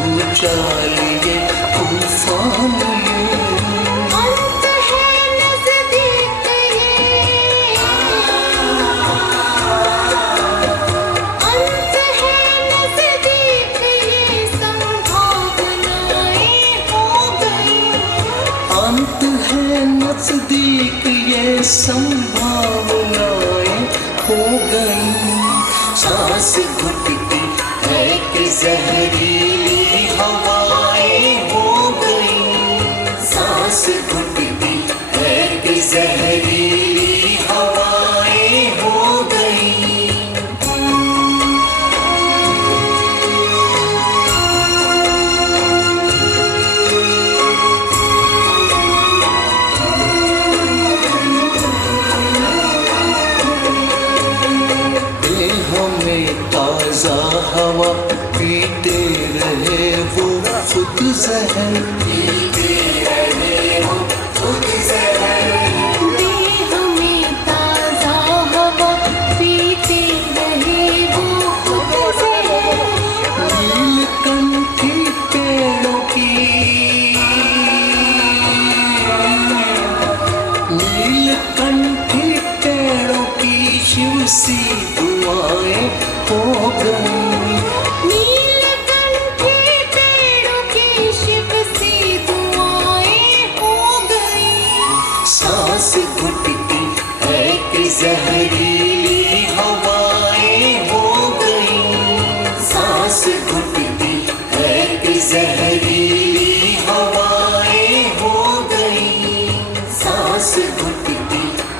तू चालिए तूफान अंत है नज़दीक ये, अंत है नज़दीक ये, संभावनाएं हो गई। अंत है नजदीक ये संभावनाएं हो गई। सांस घुटती है कि जहरीली हवाएं हो गई। सांस घुटती है कि जहरीली हवाएं हो गई। हमें ताजा हवा पीते रहे वो खुद जहर पीते रहे वो खुद जहर। देह में ताजा हवा पीते रहे वो खुद जहर। नीलकंठी पेड़ों की, नीलकंठी पेड़ों की शिव सी दुआएं हो गई। नीलकंठी पेड़ों की शिव सी दुआएं हो गई। सांस घुटती है कि जहरीली हवाएं हो गई। सांस घुटती है कि जहरीली हवाएं हो गई। सांस घुटती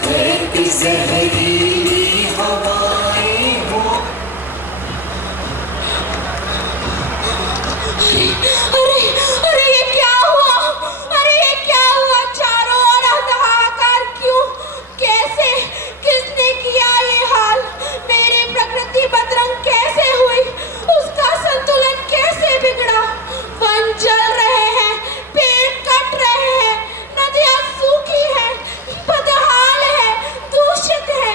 है कि जहरीली हवाएं हो। अरे अरे ये क्या हुआ? अरे ये क्या हुआ? चारों ओर हाहाकार क्यों? कैसे? किसने किया ये हाल? मेरी प्रकृति बदरंग कैसे हुई? उसका संतुलन कैसे बिगड़ा? वन जल रहे हैं, पेड़ कट रहे हैं, नदियां सूखी हैं, बदहाल है, दूषित है,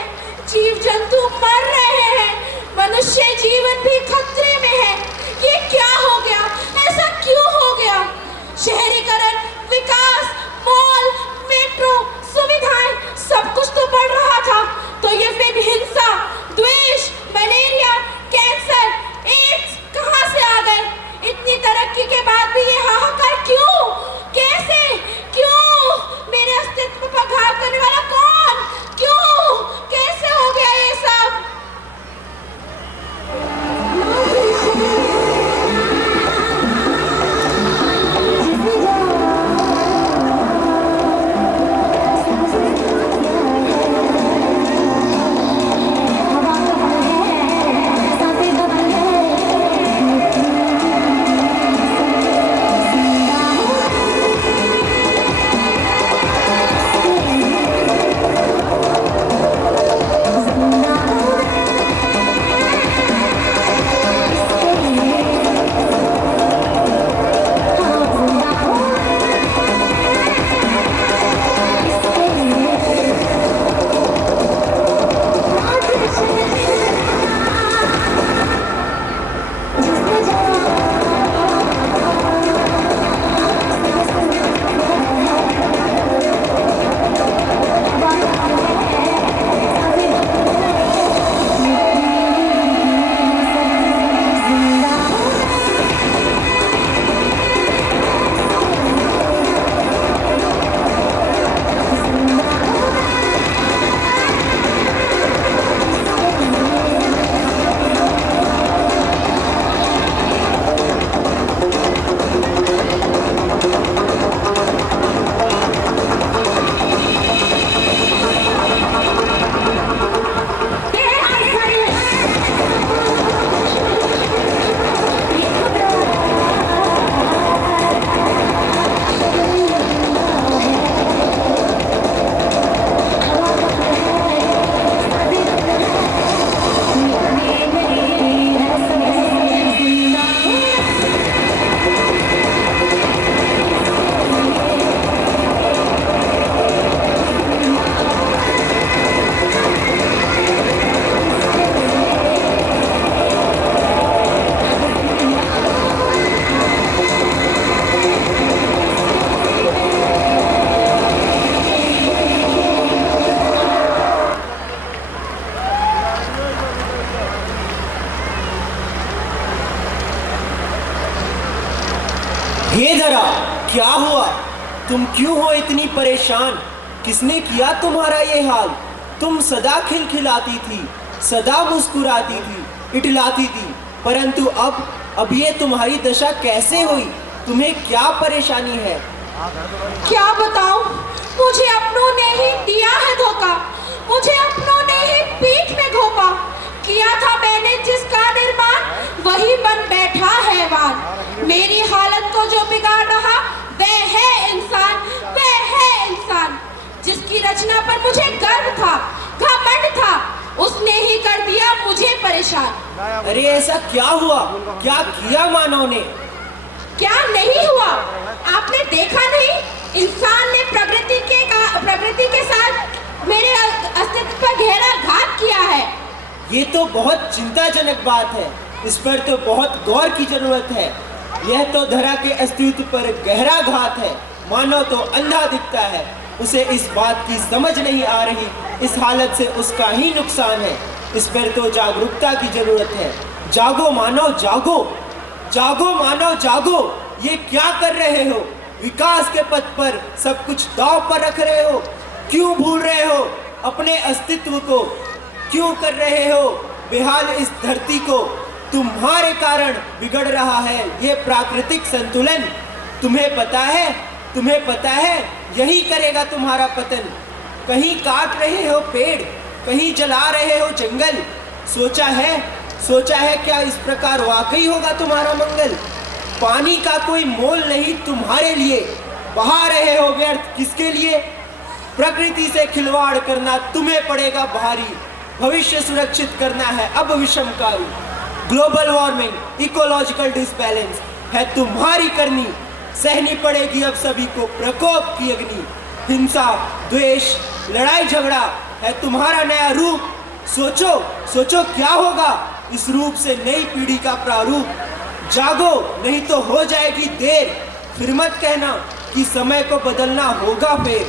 जीव जंतु मर रहे हैं, मनुष्य जीवन भी खतरे में है। ये क्या हो गया? ऐसा क्यों हे धरा, क्या हुआ? तुम क्यों हो इतनी परेशान? किसने किया तुम्हारा ये हाल? तुम सदा खिलखिलाती थी, सदा मुस्कुराती थी, इटलाती थी, परंतु अब ये तुम्हारी दशा कैसे हुई? तुम्हें क्या परेशानी है? क्या बताऊं, मुझे अपनों ने ही दिया है धोखा, मुझे अपनों ने ही पीठ में घोंपा। किया था मैंने जिसका निर्माण, वही बन बैठा हैवान। मेरी हालत को जो बिगाड़ रहा, वह है इंसान। जिसकी रचना पर मुझे गर्व था, घमंड था, उसने ही कर दिया मुझे परेशान। अरे ऐसा क्या हुआ? क्या किया मानव ने? क्या नहीं हुआ? आपने देखा नहीं, इंसान ने प्रकृति के साथ मेरे अस्तित्व पर गहरा घात किया है। ये तो बहुत चिंताजनक बात है। इस पर तो बहुत गौर की जरूरत है। यह तो धरा के अस्तित्व पर गहरा घात है। मानव तो अंधा दिखता है, उसे इस बात की समझ नहीं आ रही। इस हालत से उसका ही नुकसान है। इस पर तो जागरूकता की जरूरत है। जागो मानव, जागो, जागो मानव, जागो। ये क्या कर रहे हो? विकास के पथ पर सब कुछ दांव पर रख रहे हो। क्यों भूल रहे हो अपने अस्तित्व को? क्यों कर रहे हो बेहाल इस धरती को? तुम्हारे कारण बिगड़ रहा है ये प्राकृतिक संतुलन। तुम्हें पता है यही करेगा तुम्हारा पतन। कहीं काट रहे हो पेड़, कहीं जला रहे हो जंगल। सोचा है क्या इस प्रकार वाकई होगा तुम्हारा मंगल? पानी का कोई मोल नहीं तुम्हारे लिए, बहा रहे हो व्यर्थ किसके लिए? प्रकृति से खिलवाड़ करना तुम्हें पड़ेगा भारी। भविष्य सुरक्षित करना है अब विषमकारी। ग्लोबल वार्मिंग, इकोलॉजिकल डिसबैलेंस है तुम्हारी करनी। सहनी पड़ेगी अब सभी को प्रकोप की अग्नि। हिंसा, द्वेष, लड़ाई झगड़ा है तुम्हारा नया रूप। सोचो क्या होगा इस रूप से नई पीढ़ी का प्रारूप। जागो नहीं तो हो जाएगी देर। फिर मत कहना कि समय को बदलना होगा फेर।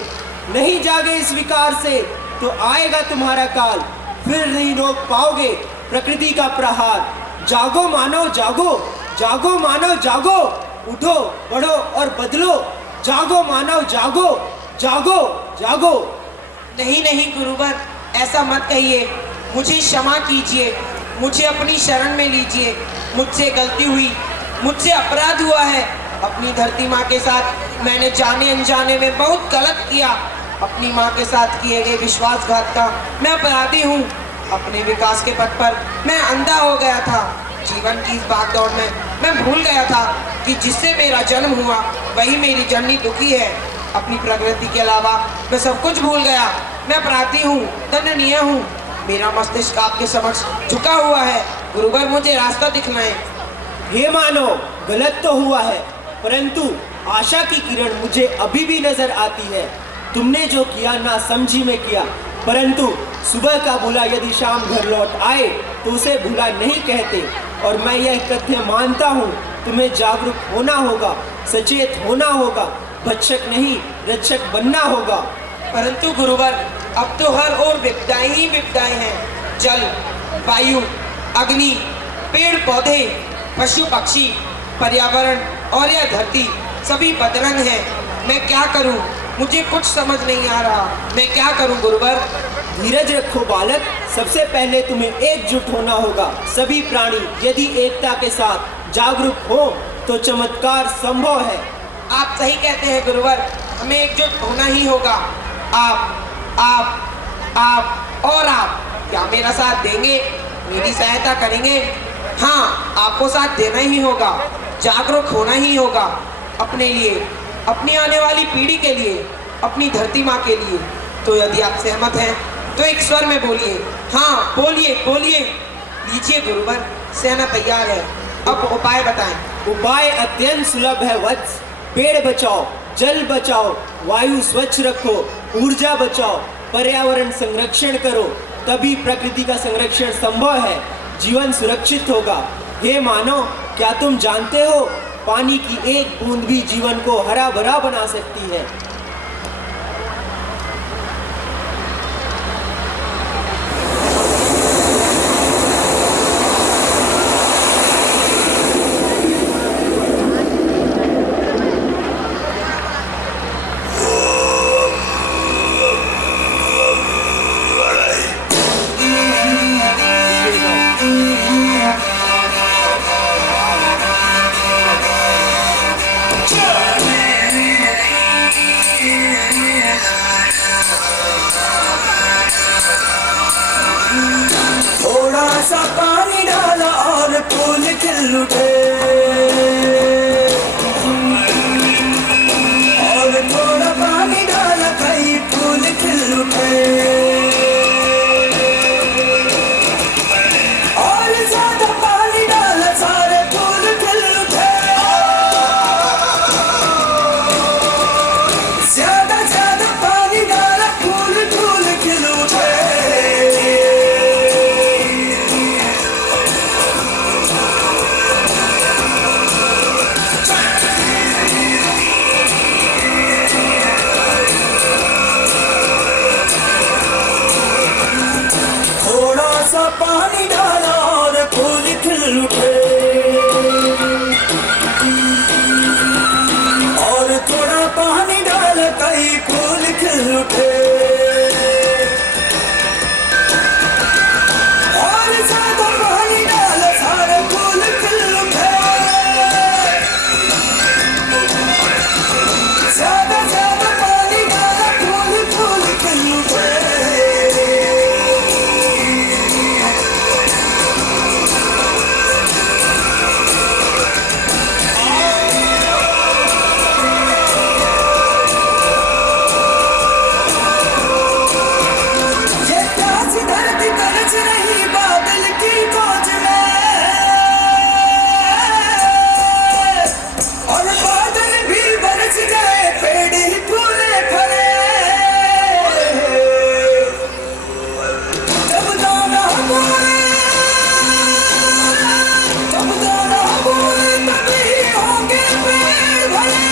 नहीं जागे इस विकार से तो आएगा तुम्हारा काल। फिर नहीं रोक पाओगे प्रकृति का प्रहार। जागो मानव, जागो, जागो मानव, जागो। उठो, बढ़ो और बदलो। जागो मानव, जागो, जागो, जागो। नहीं गुरुवर, ऐसा मत कहिए। मुझे क्षमा कीजिए, मुझे अपनी शरण में लीजिए। मुझसे गलती हुई, मुझसे अपराध हुआ है। अपनी धरती माँ के साथ मैंने जाने अनजाने में बहुत गलत किया। अपनी माँ के साथ किए गए विश्वासघात का मैं अपराधी हूँ। अपने विकास के पथ पर मैं अंधा हो गया था। जीवन की इस भागदौड़ में मैं भूल गया था कि जिससे मेरा जन्म हुआ वही मेरी जननी दुखी है। अपनी प्रकृति के अलावा मैं सब कुछ भूल गया। मैं अपराधी हूँ, दंडनीय हूँ। मेरा मस्तिष्क आपके समक्ष झुका हुआ है। गुरुवर, मुझे रास्ता दिखलाएं। हे मानो, गलत तो हुआ है, परंतु आशा की किरण मुझे अभी भी नजर आती है। तुमने जो किया ना समझी में किया, परंतु सुबह का भूला यदि शाम घर लौट आए तो उसे भूला नहीं कहते। और मैं यह तथ्य मानता हूँ, तुम्हें जागरूक होना होगा, सचेत होना होगा, भक्षक नहीं रक्षक बनना होगा। परंतु गुरुवर, अब तो हर ओर विपदाएं ही विपदाएं हैं। जल, वायु, अग्नि, पेड़ पौधे, पशु पक्षी, पर्यावरण और यह धरती सभी बदरंग हैं। मैं क्या करूं? मुझे कुछ समझ नहीं आ रहा। मैं क्या करूं गुरुवर? धीरज रखो बालक। सबसे पहले तुम्हें एकजुट होना होगा। सभी प्राणी यदि एकता के साथ जागरूक हो तो चमत्कार संभव है। आप सही कहते हैं गुरुवर, हमें एकजुट होना ही होगा। आप और आप क्या मेरा साथ देंगे? मेरी सहायता करेंगे? हाँ, आपको साथ देना ही होगा। जागरूक होना ही होगा अपने लिए, अपनी आने वाली पीढ़ी के लिए, अपनी धरती माँ के लिए। तो यदि आप सहमत हैं तो एक स्वर में बोलिए। हाँ, बोलिए। लीजिए गुरुवर, सेना तैयार है। अब उपाय बताएं। उपाय अत्यंत सुलभ है वत्स। पेड़ बचाओ, जल बचाओ, वायु स्वच्छ रखो, ऊर्जा बचाओ, पर्यावरण संरक्षण करो, तभी प्रकृति का संरक्षण संभव है, जीवन सुरक्षित होगा। हे मानव, क्या तुम जानते हो पानी की एक बूंद भी जीवन को हरा भरा बना सकती है। सा पानी डाला और फूल खिल उठे, और थोड़ा पानी डाला कई फूल खिल उठे, और ज्यादा पानी डाला सारे फूल खिल उठे, ज्यादा ज्यादा पानी डाला फूल फूल खिल उठे। थोड़ा सा पानी डाला और फूल खिल उठे, और थोड़ा पानी डाला कई फूल खिल उठे, और ज्यादा पानी डाला सारे फूल खिल उठे, ज्यादा ज्यादा पानी डाला फूल फूल खिल उठे। ये प्यासी धरती तरस रही बादल की खोज में, और बादल भी बरस गए पेड़ ही फूले फले, जब दाना बोए तभी होंगे पेड़ भले,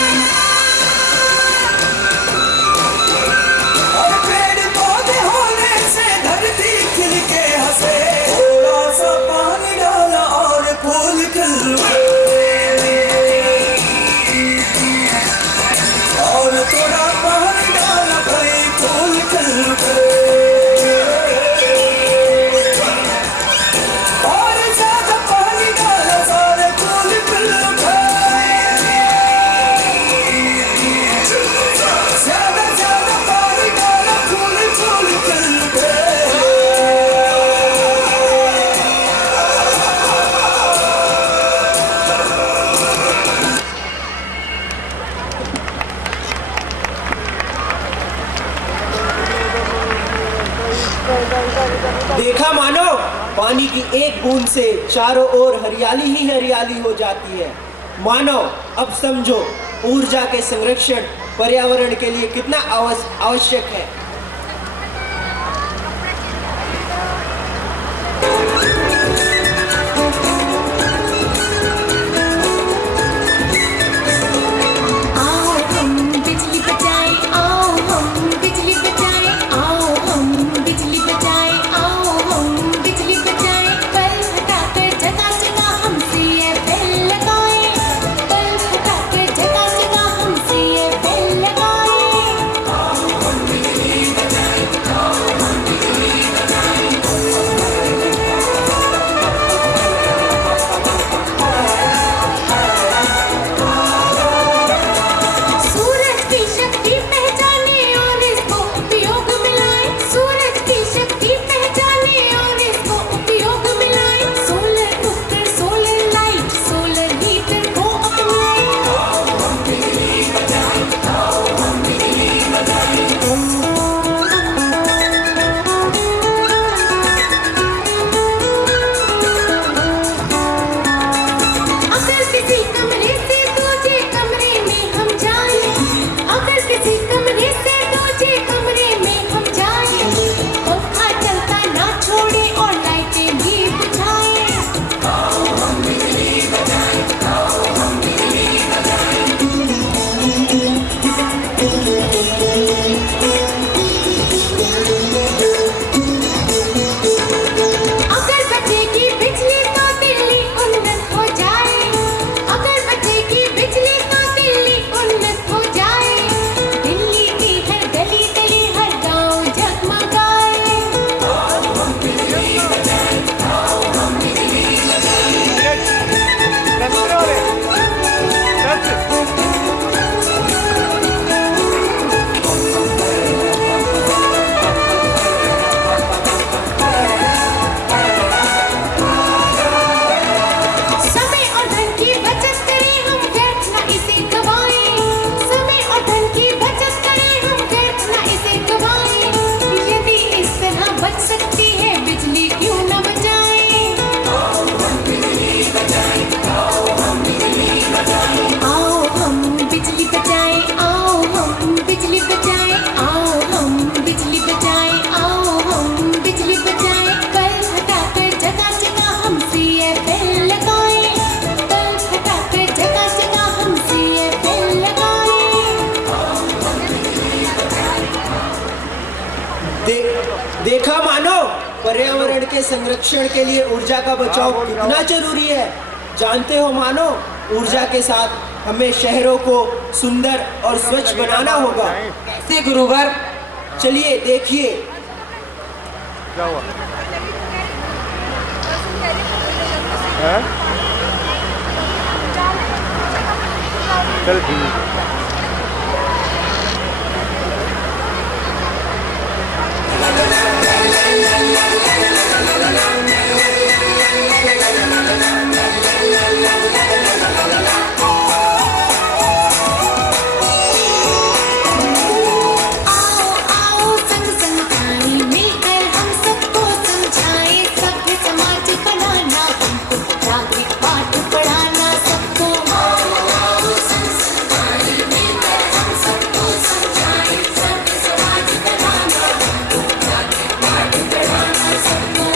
और पेड़ पौधे होने से धरती खिल के हंसे, थोड़ा सा पानी डाला और फूल खिल उठे, और थोड़ा पानी डाला कई फूल खिल उठे, और ज्यादा पानी डाला सारे फूल खिल उठे, ज्यादा ज्यादा पानी डाला फूल फूल खिल उठे। देखा मानो, पानी की एक बूंद से चारों ओर हरियाली ही हरियाली हो जाती है। मानो, अब समझो ऊर्जा के संरक्षण पर्यावरण के लिए कितना आवश्यक है। आओ हम बिजली बचाएं, आओ हम बिजली बचाएं, आओ हम बिजली बचाएं, आओ हम बिजली बचाएं, बल्ब हटाकर जगह जगह हम CFL लगाएं, बल्ब हटाकर जगह जगह हम CFL लगाएं। पर्यावरण के संरक्षण के लिए ऊर्जा का बचाव कितना जरूरी है जानते हो मानो। ऊर्जा के साथ हमें शहरों को सुंदर और स्वच्छ बनाना होगा। कैसे गुरुवर? चलिए देखिए। क्या हुआ? हैं? चल ठीक है।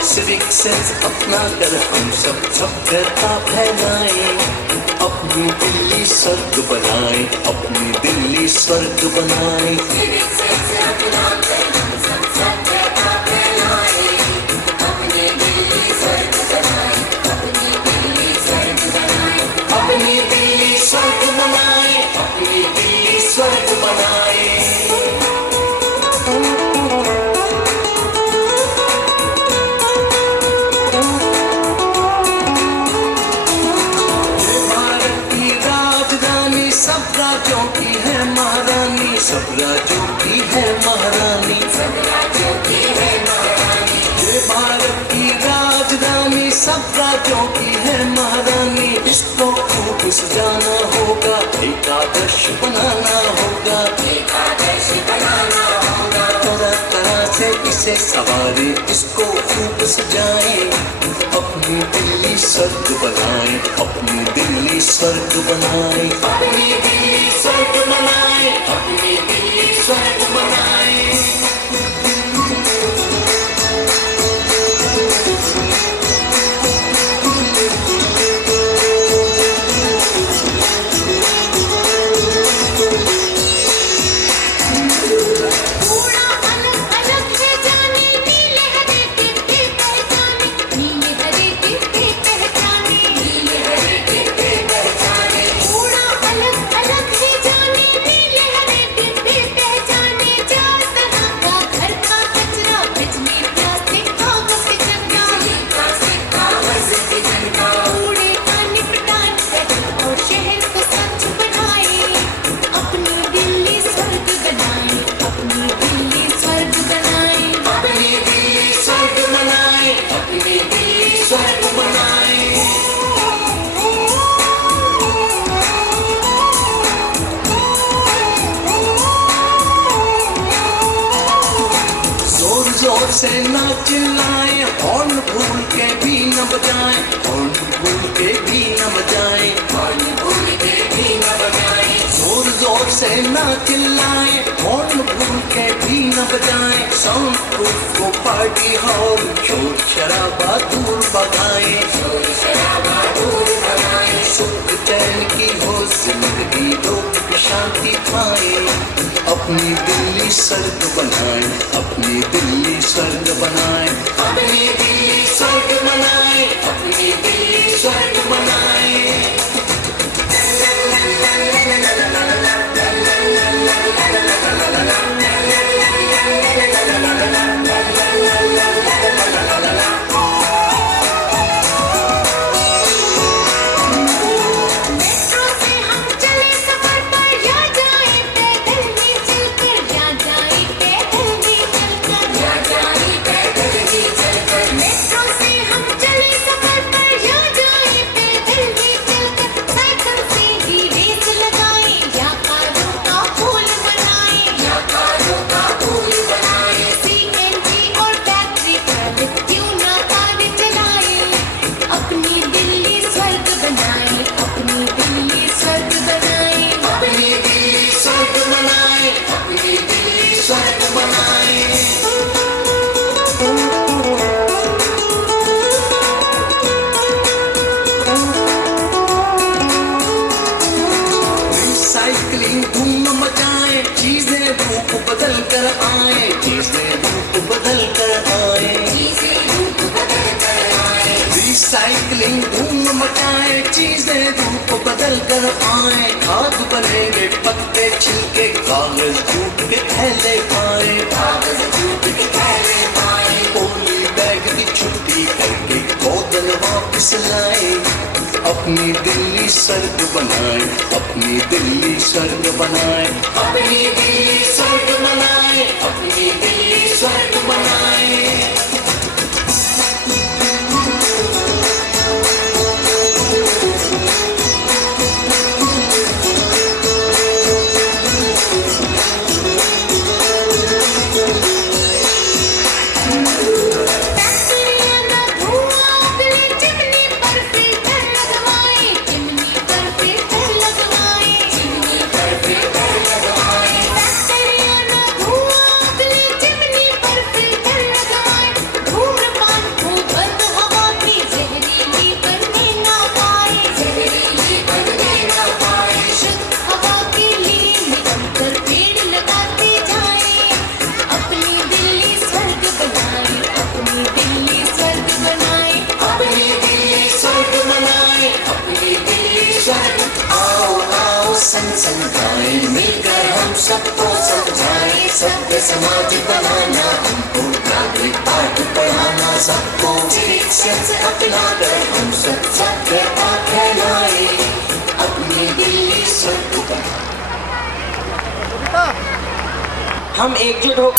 सिविक सेंस अपना कर हम सब सभ्यता फैलाएं, अपनी दिल्ली स्वर्ग बनाएं, अपनी दिल्ली स्वर्ग बनाएं। सिविक सेंस अपना कर हम सब सभ्यता फैलाएं, अपनी दिल्ली स्वर्ग बनाएं, अपनी दिल्ली स्वर्ग बनाएं, अपनी दिल्ली स्वर्ग बनाएं, अपनी दिल्ली स्वर्ग बनाएं। सब राज्यों की है महारानी, सब राज्यों की है महारानी, सब राज्यों की है महारानी। ये भारत की राजधानी सब राज्यों की है महारानी। इसको खूब सजाना होगा, एक आदर्श बनाना होगा, एक आदर्श बनाना होगा। तरह तरह से इसे सवारे, इसको खूब सजाएं, अपनी दिल्ली स्वर्ग बनाएं, अपनी दिल्ली स्वर्ग बनाएं, अपनी दिल्ली स्वर्ग बनाएं, अपनी दिल्ली स्वर्ग बनाएं। जोर से ना चिल्लाएं, हॉर्न भूल के भी न बजाएं, हॉर्न भूल के भी न बजाएं, हॉर्न भूल के भी न बजाएं। जोर जोर से ना चिल्लाएं, हॉर्न भूल के भी न बजाएं। साउंड प्रूफ को पार्टी हॉल, शोर शराबा दूर भगाएं, शोर शराबा दूर भगाएं। सुख चैन की हो जिंदगी, लोग शांति पाएं, अपनी दिल्ली स्वर्ग बनाएं, अपनी दिल्ली स्वर्ग बनाएं, अपनी दिल्ली स्वर्ग बनाएं, अपनी दिल्ली स्वर्ग बनाएं। साइकिलिंग धूम मचाएं, चीजें रूप बदल कर आए, चीजें रूप बदल कर आए, चीजें कर आए, खाद बनेंगे पत्ते छिलके, कागज जूट के थैले पाए, कागज जूट के थैले पाए, पोली बैग की छुट्टी करके बोतल वापस लाए, अपनी दिल्ली स्वर्ग बनाए, अपनी दिल्ली स्वर्ग बनाए, अपनी दिल्ली स्वर्ग बनाए, अपनी दिल्ली स्वर्ग बनाए। संग संग गाएं, मिलकर हम सबको समझाएं, सभ्य समाज बनाना, हमको नागरिक पाठ पढ़ाना, सबको शिक्षण से अपनाकर हम सब सभ्यता फैलाएं, अपनी दिल्ली स्वर्ग बनाएं। हम एकजुट हो